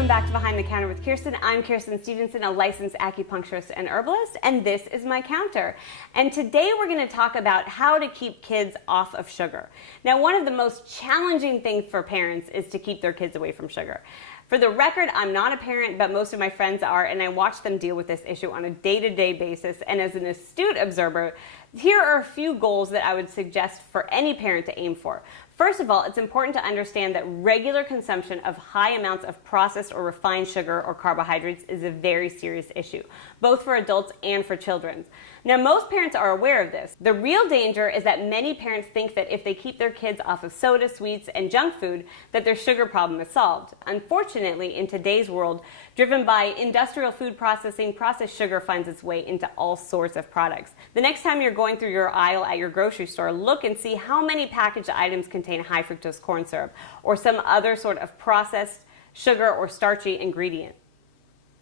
Welcome back to Behind the Counter with Kirstin. I'm Kirstin Stephenson, a licensed acupuncturist and herbalist, and this is my counter. And today we're going to talk about how to keep kids off of sugar. Now, one of the most challenging things for parents is to keep their kids away from sugar. For the record, I'm not a parent, but most of my friends are, and I watch them deal with this issue on a day-to-day basis. And as an astute observer, here are a few goals that I would suggest for any parent to aim for. First of all, it's important to understand that regular consumption of high amounts of processed or refined sugar or carbohydrates is a very serious issue, both for adults and for children. Now, most parents are aware of this. The real danger is that many parents think that if they keep their kids off of soda, sweets, and junk food, that their sugar problem is solved. Unfortunately, in today's world, driven by industrial food processing, processed sugar finds its way into all sorts of products. The next time you're going through your aisle at your grocery store, look and see how many packaged items contain high fructose corn syrup or some other sort of processed sugar or starchy ingredient.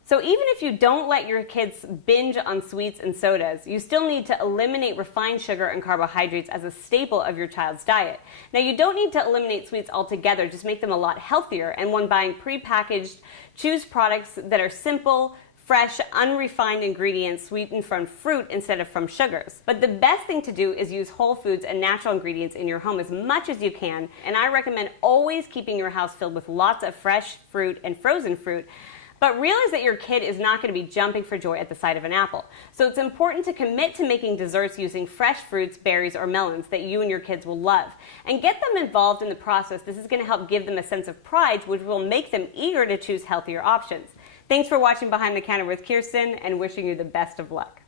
So even if you don't let your kids binge on sweets and sodas, you still need to eliminate refined sugar and carbohydrates as a staple of your child's diet. Now, you don't need to eliminate sweets altogether, just make them a lot healthier. And when buying prepackaged, choose products that are simple, fresh, unrefined ingredients sweetened from fruit instead of from sugars. But the best thing to do is use whole foods and natural ingredients in your home as much as you can. And I recommend always keeping your house filled with lots of fresh fruit and frozen fruit. But realize that your kid is not going to be jumping for joy at the sight of an apple. So it's important to commit to making desserts using fresh fruits, berries, or melons that you and your kids will love. And get them involved in the process. This is going to help give them a sense of pride, which will make them eager to choose healthier options. Thanks for watching Behind the Counter with Kirstin, and wishing you the best of luck.